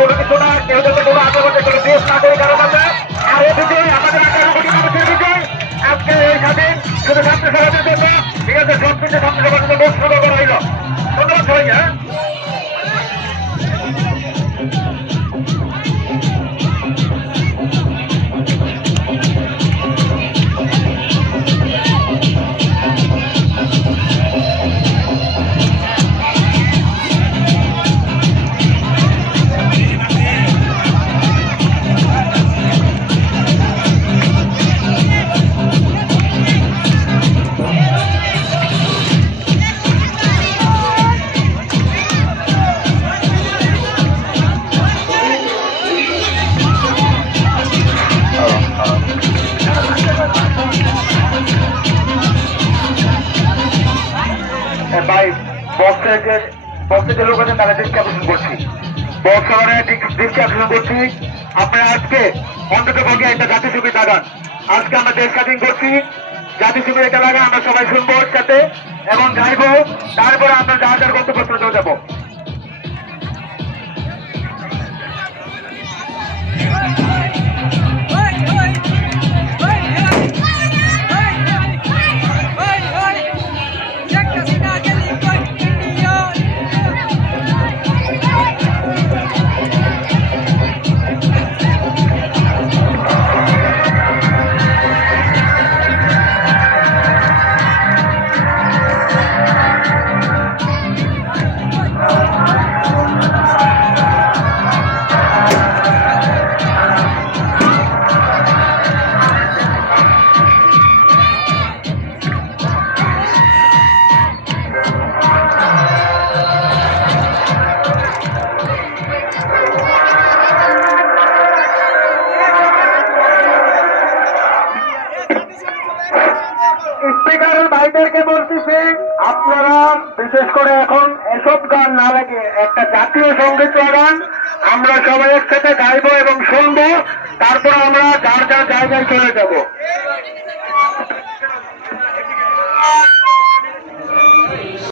কোনো কিছু না, কেউ যাতে কোনো আগ্রহতে কোনো দেশ না করে কারো কাছে। আর এ বিজয় আমাদের 18 কোটি মানুষের বিজয়। আজকে এই স্বাধীন শুধু ছাত্র সমাজের জন্য, ঠিক আছে, সব কিছু ছাত্র সমাজের জন্য শুরু করা হইল। ধন্যবাদ সবাই। হ্যাঁ, ভাই বক্সে যে লোক আছেন তারা দৃষ্টি আকর্ষণ করছি, বর্তমানে দৃষ্টি আকর্ষণ করছি। আপনারা আজকে অন্তত পক্ষে একটা জাতিসংগীত লাগান। আজকে আমরা দেশ স্বাধীন করছি, জাতিসংগীত এটা লাগান, আমরা সবাই শুনবো ওর সাথে এবং গাইবো। তারপরে আমরা যার যার গন্তব্য চলে যাবো। স্পিকারের ভাইদেরকে বলতেছি, আপনারা বিশেষ করে এখন এসব গান না লাগে একটা জাতীয় সঙ্গীত লাগান। আমরা সবাই একসাথে গাইবো এবং শুনবো, তারপর আমরা যার যার জায়গায় চলে যাব।